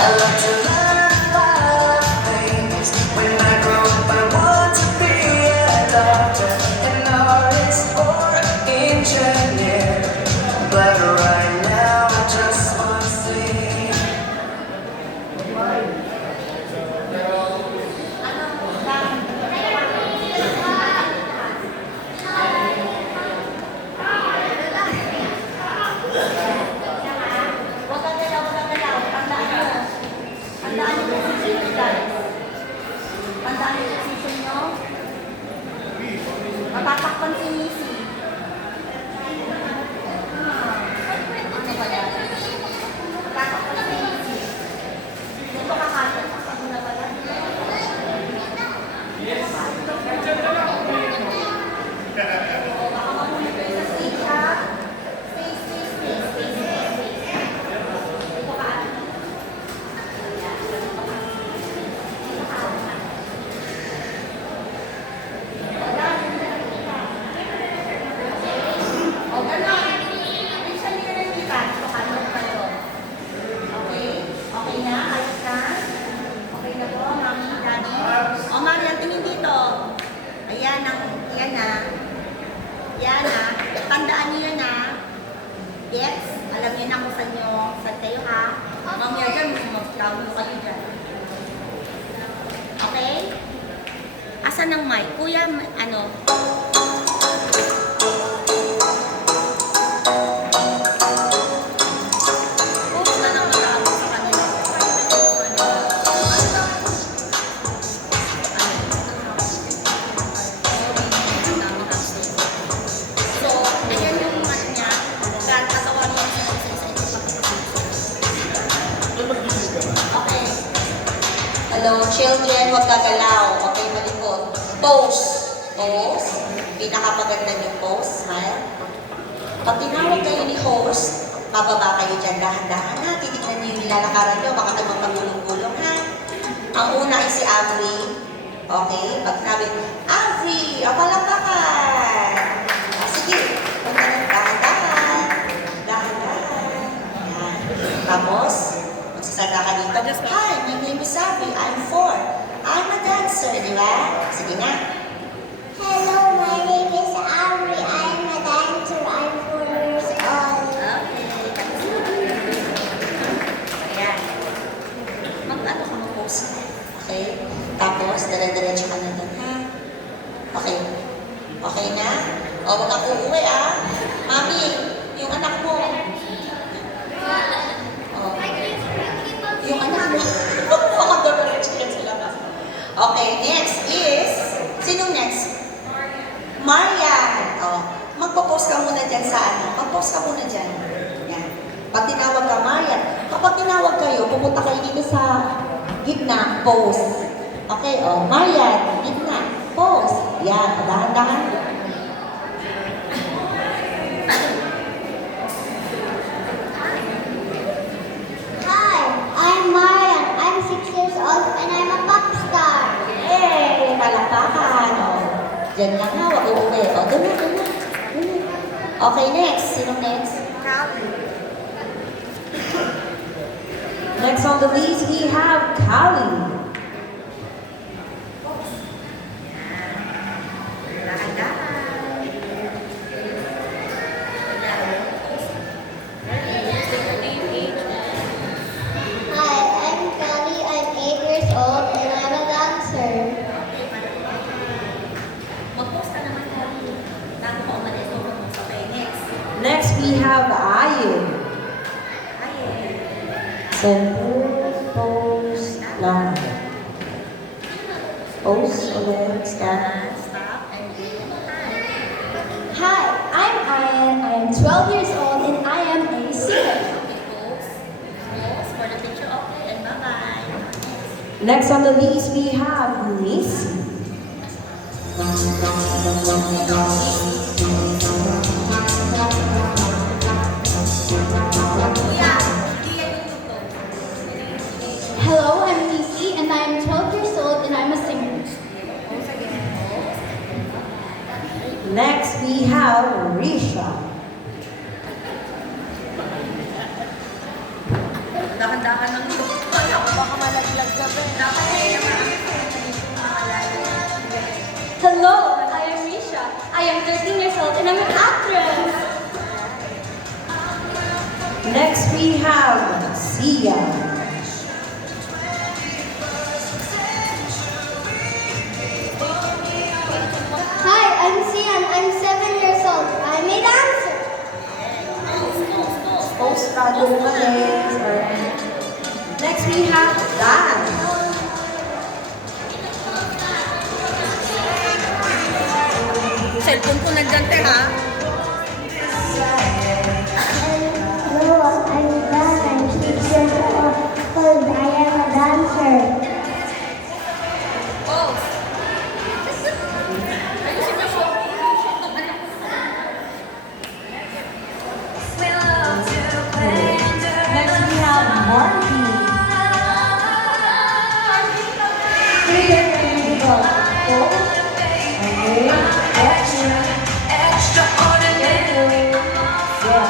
I love to learn a lot of things. When I grow up, I want to be a doctor, an artist, or an engineer. But right now, I just want to sing. Matatakpan si Missy. Matatakpan si Missy. Dito kakain. Sabi na ba yan? Baka mahuli kayo sa stage, ha? Space. Dito kakain. Yan na. Tandaan niyo na. Yes. Alam niyo na kung saan kayo ha. Mamaya dyan, mag-travel kayo dyan. Okay? Asan ang mic? Kuya, ano? Post na ng marami sa kanila. Hello, children, huwag gagalaw. Okay, malikot. Pose. Pinakamaganda yung pose. Smile. Pag tinawag kayo ni host, mababa kayo dyan. Dahan-dahan ha. Titignan niyo yung nilalakaran nyo. Baka kayo magpagulong-gulong ha. Ang una ay si Avery. Okay? Pag sinabi, Avery! O, palakpakan! Sige. Punta na. Dahan-dahan. Dahan-dahan. Yan. Tapos, magsasalita ka dito. Hi, my name is Avery. I'm 4. I'm a dancer, di ba? Sige na. Hello, my name is Avery. I'm a dancer. I'm 4 years old. Ayan. Mag-ano ka mag-post. Okay? Tapos, dire-diretso ka na doon, ha? Okay. Okay na? O, huwag kang uuwi, ah. Mami, yung anak mo. O. Yung anak mo. Baka dire-diretso yan sa labas. Okay, next is... Sinong next? Marian. O. Magpo-post ka muna dyan sa ano. Mag-post ka muna dyan. Yan. Pag tinawag ka, Marian. Kapag tinawag kayo, pupunta kayo dito sa gitna, post. Okay, o. Marian, gitna, post. Yan, dahan-dahan. Hi, I'm Marian. I'm 6 years old and I'm a pop star. Yay! Palakpakan. O. Diyan lang ha, wag uuwi. O, doon na. Okay, next. Sinong next? Next on the list, we have Callie. Hi, I'm Kelly. I'm 8 years old and I'm a dancer. Mag-post ka naman tayo. Bago ka umalis, mag-post. Okay, next. Next, we have Ayin. Ayan. Center, pose, lang. Pose, ulit, stand. Stop and do. Hi, I'm Ayan. I am 12 years old and I am a singer. Okay, pose. Pose for the picture. Okay, and bye-bye. Next on the list, we have Nisi. Hello, I'm Nisi and I am 12 years old and I'm a singer. Next, we have Risha. Dahan-dahan ng look. Hello, I am Risha. I am 13 years old and I'm an actress. Next we have Sia. Hi, I'm Sian. I'm 7 years old. I'm a dancer. Post-product ulit. Alright. Next we have Dan. Cellphone ko nandyan, te, ha? Hello, I'm Dan. I'm 6 years old. I am a dancer. Oh. Next we have Marty. 3 years old. Okay. Extraordinary. Yeah.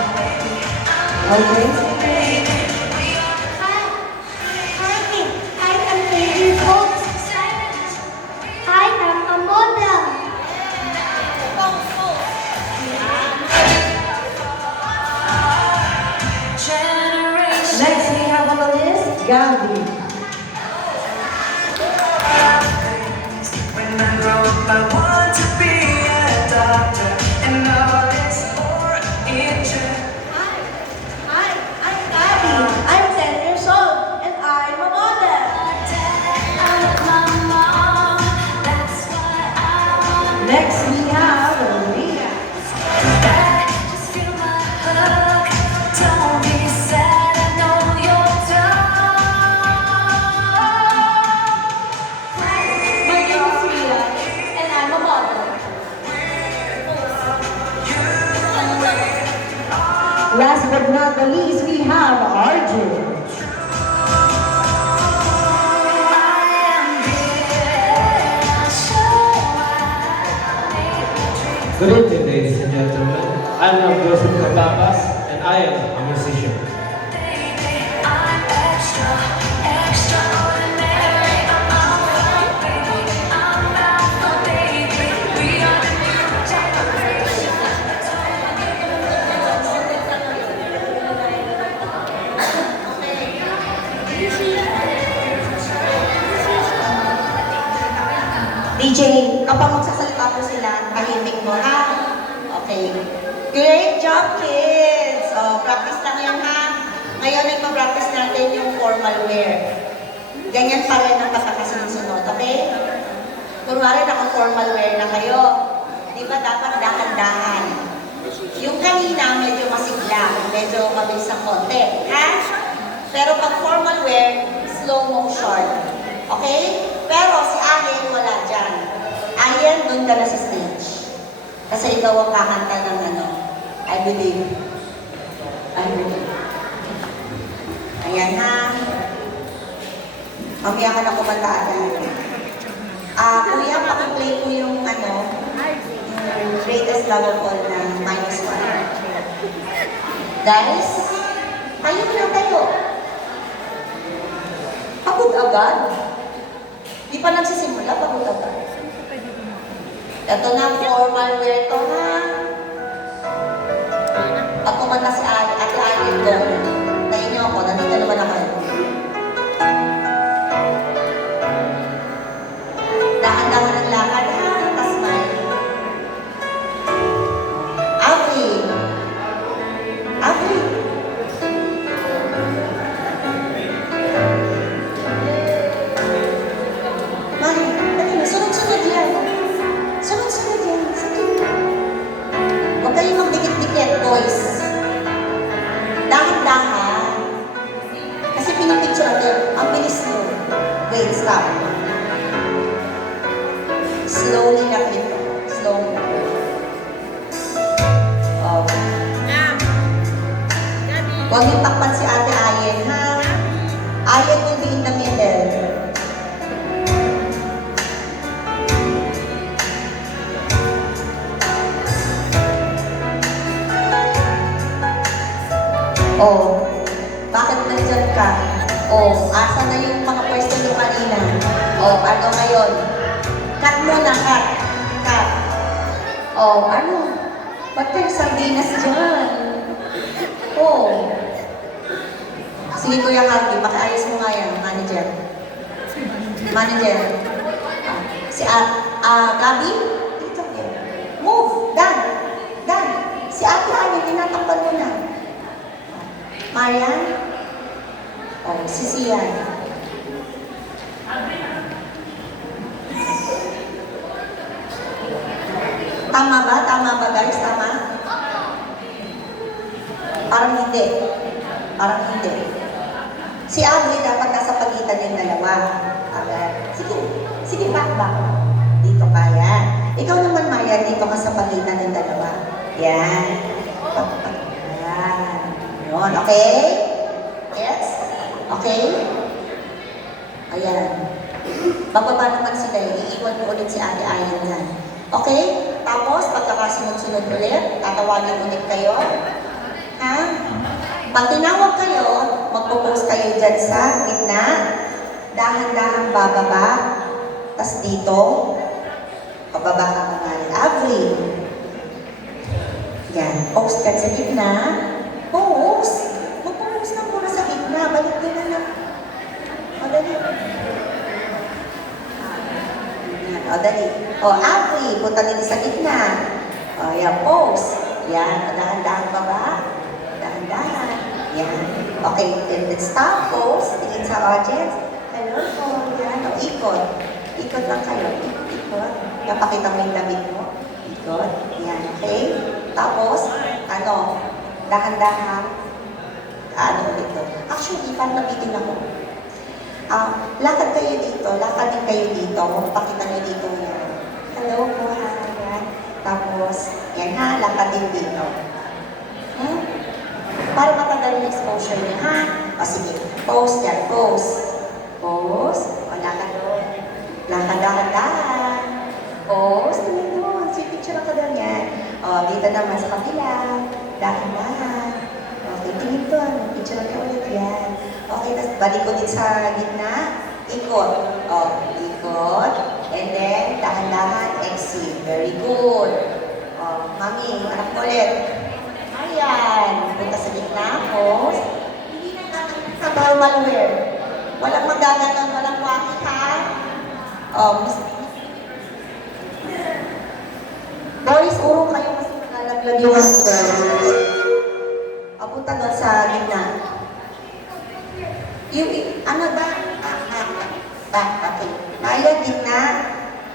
Okay. Hi, I'm 8 years old. Hi, I'm a model. Generation. Next we have on the list, Gabby. When I grow up, I want to be a doctor, an artist or engineer. Hi, I'm Gabby. I'm 10 years old and I'm a model. Next we have Leah. Just feel my hug. Don't be sad, I know you're done. My name is Mia and I'm a model. Last but not the least, we have Arjun. Good evening, ladies and gentlemen. I'm now Joseph Cabapas, and I am a musician. I'm extra, extraordinary. I'm alpha, baby. I'm alpha, baby. We are the new generation. DJ, kapag magsasalita po sila, tahimik mo, ha? Okay. Great job, kids! So, practice lang yan, ha? Ngayon, nagpa-practice natin yung formal wear. Ganyan pa rin ang pagkakasunod, okay? Kunwari, naka-formal wear na kayo. Di ba dapat dahan-dahan? Yung kanina, medyo masigla, medyo mabilis ang konti, ha? Pero pag formal wear, slow motion. Okay? Pero si Alien wala dyan. Alien, doon ka na sa stage. Kasi ikaw ang kakanta ng ano, I believe. I believe. Ayan ha. Mamaya ka na kumanta agad. Kuya, pakiplay ko yung ano, yung greatest love of all na -1. Guys, tayo na tayo. Pagod agad. Di pa nagsisimula, pagod agad. Ito na, formal wear to, ha? Pag kumanta si Ate Alien doon, tayo niyo ako, nandito naman ako. Dahan-dahan ang lakad, ha? Tas may... Avril! Avril! Mari, dali na, sunod-sunod yan. Sunod-sunod yan. Sige. Huwag kayong magdikit-dikit, boys. Dahan-dahan. Kasi pinipicture natin, ang bilis nyo. Wait, stop. Slowly na ito. Slowly. Oh. Huwag yung takpan si Ate Ayen, ha? Ayen will be in the middle. Oh, bakit nandyan ka? Oh, asa na yung mga pwesto lokal ano ngayon? Cut muna, cut. Cut. Ano? Ba't kayo sardinas dyan? Sige, Kuya Harvey, pakiayos mo nga yan, manager. Manager. Gabi? Dito kayo. Move! Dan! Dan! Si Ate Ani, tinatakpan mo na. Marian? Si Sian. Tama ba? Tama ba, guys? Tama? Parang hindi. Parang hindi. Si Abby dapat nasa pagitan yung dalawa. Sige. Sige, back. Dito ka, yan. Ikaw naman, Marian, dito ka sa pagitan ng dalawa. Yan. Yan. Yun, okay? Yes? Okay? Ayan. Bababa naman sila. Iiwan mo ulit si Ate Ayan yan. Okay? Tapos, pagkakasunod-sunod ulit, tatawagin ulit kayo. Ha? Pag tinawag kayo, magpo-post kayo dyan sa gitna. Dahan-dahan bababa. Tapos dito, pababa ka naman. Avril. Yan. Post ka sa gitna. Post. Magpo-post na muna sa gitna. Balik din na lang. Madali. Dali. Avril. Punta dito sa gitna. Yan. Post. Yan. Dahan-dahan baba. Dahan-dahan. Yan. Okay. Let's stop. Post. Tingin sa audience. Hello po. Yan. Ikot. Ikot lang kayo. Ikot. Napakita mo yung damit mo. Ikot. Yan. Okay. Tapos, dahan-dahan. Ulit to. Actually, parang nabitin ako. Lakad kayo dito. Lakad din kayo dito. Pakita nyo dito yan. Hello po. Yan. Tapos, yan ha. Lakad din dito. Para matagal yung exposure niya, ha? Sige. Pose yan. Pose. Pose. Lakad doon. Lakad dahan-dahan. Pose. Tingin doon. Picture ka doon yan. Dito naman sa kabila. Dahan-dahan. Okay, tingin doon. Picture ka ulit yan. Okay, tapos balik ulit sa gitna. Ikot. Ikot. And then, dahan-dahan. Exit. Very good. Mami, anak mo ulit. Ayan. Punta sa gitna. Pose. Hindi na natin sa normal wear. Walang magaganon, walang wakit, ha? Boys, urong kayo kasi nalalaglag yung master. Punta doon sa gitna. Okay. Marian, gitna.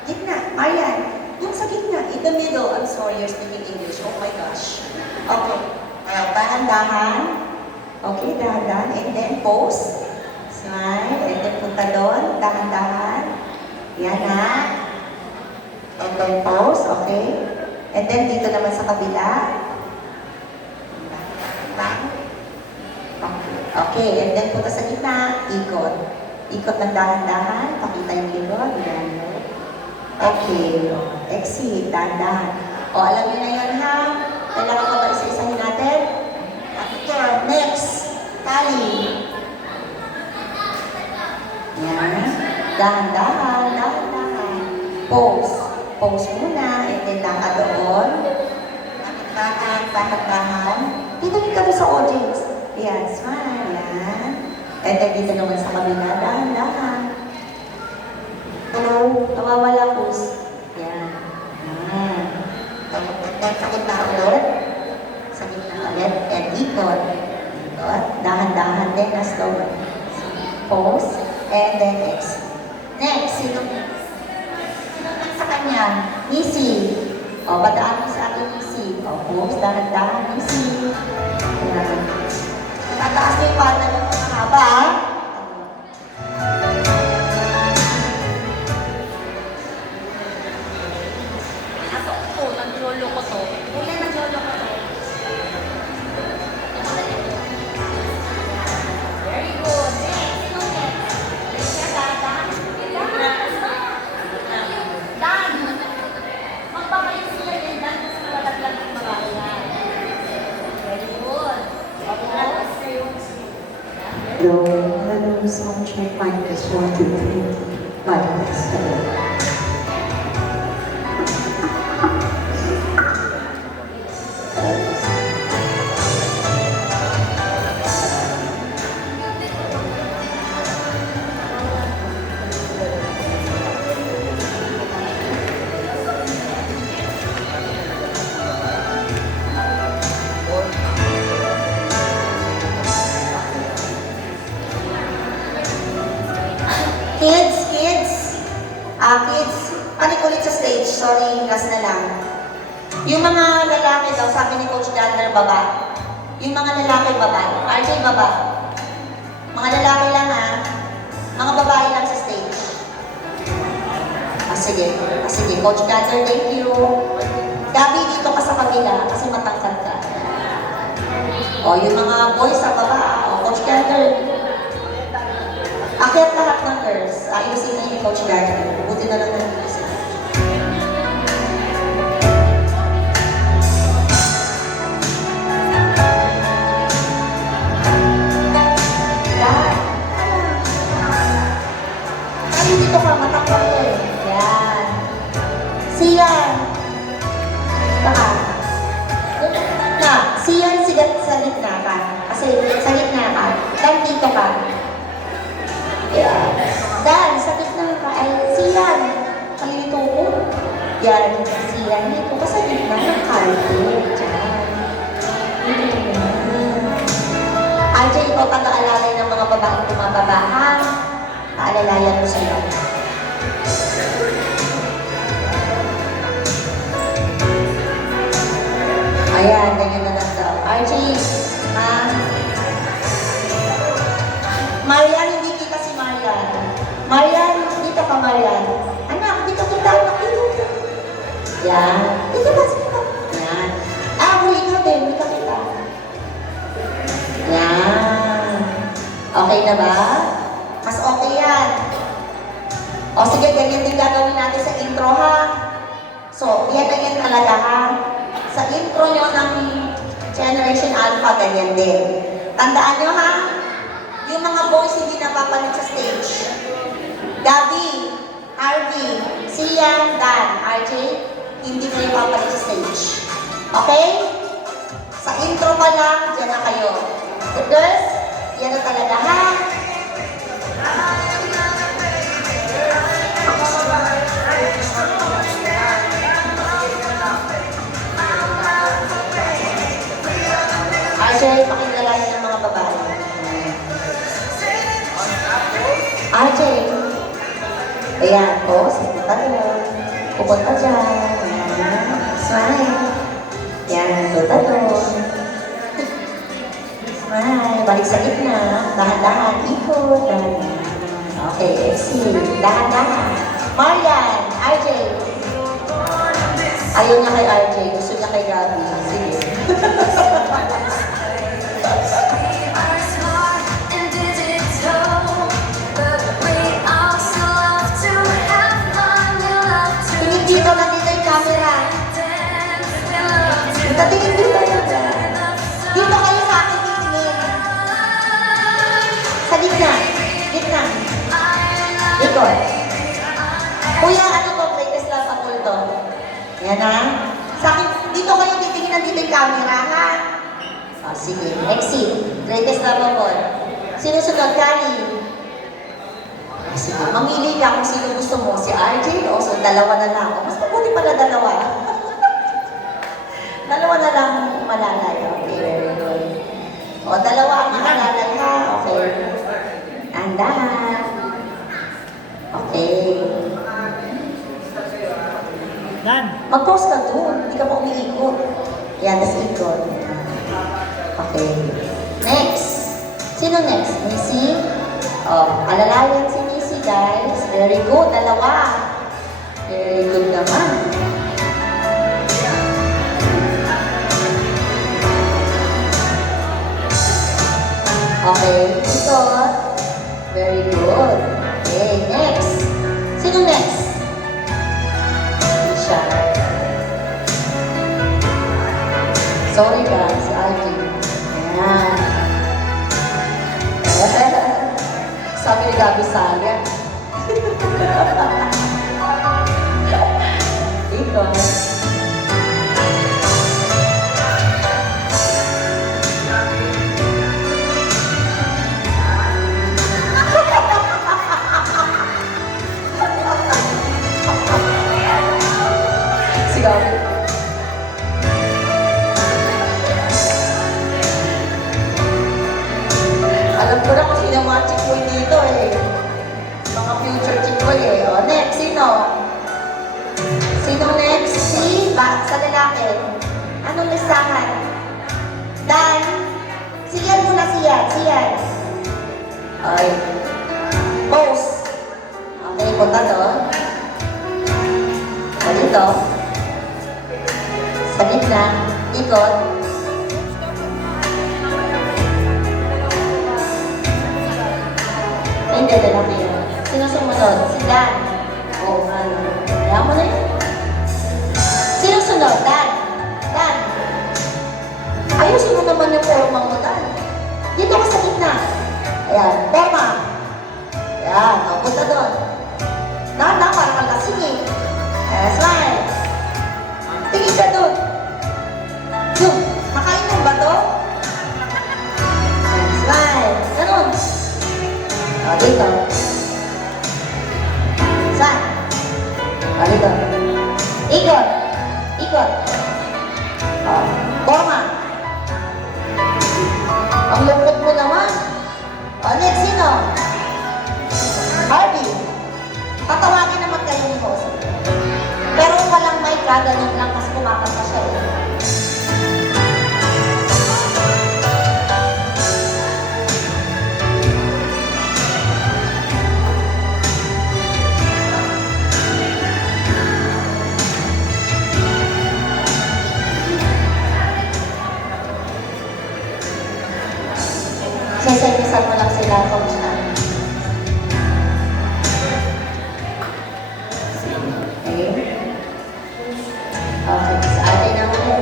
Gitna, Marian. Yung sa gitna, in the middle. I'm sorry, you're speaking English. Oh my gosh. Okay. Dahan-dahan. Okay, dahan-dahan. And then, pose. Smile. And then, punta doon. Dahan-dahan. Yan na. And then, pose. Okay. And then, dito naman sa kabila. Okay. And then, punta sa gitna. Ikot. Ikot ng dahan-dahan. Pakita yung likod. Yan. Okay. Exit. Dahan-dahan. Alam niyo na yan, ha? Kailangan ka ba isa-isahin natin? Next. Tali. Yan. Dahan-dahan. Dahan-dahan. Pose. Pose muna. And then, lakad doon. Dahan-dahan. Dito ka doon sa audience. Yan. Smile. Yan. And then, dito naman sa kabila. Dahan-dahan. Hello. Nawawala pose. Yan. Yan. Sa gitna ulit. Sa gitna ulit. And ikot. Ikot. Dahan-dahan din na slow. Pose. And then exit. Next. Sino sa kanya? Nisi. Badaan mo sa akin, Nisi. Pose. Dahan-dahan, Nisi. Yan. Tataas mo yung pata ng mga haba. Naglolo ko to. Kuya, naglolo ko to. Very good. Next. Sino next? Dan. Magpapayos sila din. Dan, kasi malalaglag yung mga yan. Very good. Hello, sound check, mic is 1, 2, 3. Marites. Kids, panik ulit sa stage. Sorry, last na lang. Yung mga lalaki daw, sabi ni Coach Gardner, baba. Yung mga lalaki, baba. RJ, baba. Mga lalaki lang ha. Mga babae lang sa stage. Sige. Coach Gardner, thank you. Gabi, dito ka sa kabila kasi matangkad ka. O, yung mga boys sa baba. O, Coach Gardner. Akyat lahat ng girls. Ayusin na yung Coach Gardner. Buti na lang nandito sila. Kali dito ka, matakpan ko eh. Yan. Siyan. Baka. Siyan, sigat sa gitna ka. Kasi sa gitna ka. Dan dito ka. Yeah. Dan, sa gitna ka ay siyan. Kalito ko. Yan, siyan dito ka sa gitna ng carpet. RJ, ikaw taga-alalay ng mga babaeng bumababa, ha? Paalalayan mo sila. Ayan, ganyan na lang daw. RJ, ha? Marian, hindi kita si Marian. Marian, dito ka, Marian. Anak, dito kita, anak, dito. Yan. Dito ka, dito. Yan. Huli ka din, dito kita. Yan. Okay na ba? Mas okay yan. O sige, ganyan din gagawin natin sa intro, ha? So, yan na yan talaga, ha? Sa intro nyo ng Generation Alpha, ganyan din. Tandaan nyo, ha? Yung mga boys hindi napapalit sa stage. Gabi, Harvey, Sian, Dan, RJ, hindi kayo papalit sa stage. Okay? Sa intro pa lang, dyan na kayo. The girls, yan na talaga, ha? RJ, pakingalayan ng mga babae. RJ. Ayan, o, pupunta doon. Pupunta dyan. Ayan. Smile. Ayan, punta doon. Smile. Balik sa gitna. Dahan-dahan. Ikot. Dahan-dahan. Okay, exhale. Dahan-dahan. Marian. RJ. Ayaw niya kay RJ. Gusto niya kay Gabi. Sige. Dito na dito yung camera. Tingin dito yun. Dito kayo sa akin titingin. Sa gitna. Gitna. Ikot. Kuya, ano to? Greatest love of all to. Yan ha. Sa akin, dito kayo titingin na dito yung camera, ha? O, sige. Exit. Greatest love of all. Sinusunod, Kali. Sige, mamili ka kung sino gusto mo, si RJ o so dalawa na lang. Mas mabuti pala dalawa. Dalawa na lang malalay. Okay, very good. O, dalawa ang malalay ha. Okay. Andahan. Okay. Mag-pause ka doon. Hindi ka pa umiikot. Yan, tas ikot. Okay. Next. Sino next? Missy? O, alalayan si Missy, guys. Very good. Dalawa. Very good naman. Okay. Ikot. Very good. Okay. Next. Sino next? Siya. Sorry guys, si Alvin. Ayan. Sabi ni Gabi Salia. Dito. Sigaw. Alam ko na kung sino ang mga chikboy dito eh. Mga future chikboy eh. O, next, sino? Sino next? Sa lalaki. Anong listahan? Dan. Siyan muna, siyan. Siyan. Ay. Pose. Okay, punta doon. O, dito. Sa gitna. Ikot. Hindi, lalaki yun. Sino sumunod? Si Dan. O, ano? Kaya mo na yun. Sino sunod? Dan. Dan. Ayusin mo naman yung forma mo, Dan. Dito ka sa gitna. Ayan, forma. Ayan, o, punta doon. Dan, parang kang lasing eh. Ayan, smile. Tingin ka doon. Zoom. Makain mo ba to? Ayan, smile. Ganon. O, dito. Saan? O, dito. Ikot. Ikot. O, forma. Ang lungkot mo naman. O, next, sino? Harvey. Tatawagin naman kayo ni Jose. Pero walang mic ka, ganun lang kasi kumakanta siya eh. Sasayusan mo lang sila kung saan. Okay? Okay, sa atin naman yun.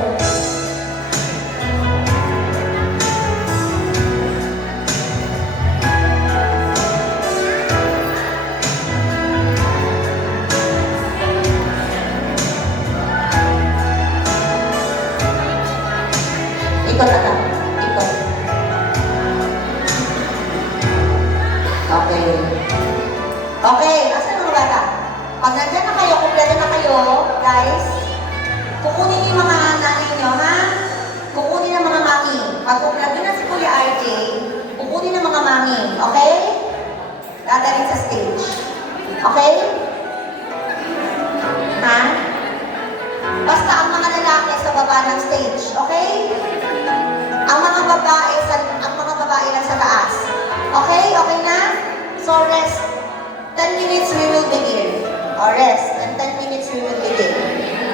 Ikot na lang. Ikot. Okay. Okay, asan mga bata? Pag nandyan na kayo, kumpleto na kayo, guys, kukunin niyo yung mga nanay niyo, ha? Kukunin ng mga mami. Pag kumpleto na si Kuya RJ, kukunin ng mga mami, okay? Dadalhin sa stage. Okay? Ha? Basta ang mga lalaki sa baba ng stage, okay? Ang mga babae lang sa taas. Okay? Okay na? So rest. 10 minutes we will begin. Or rest. And 10 minutes we will begin.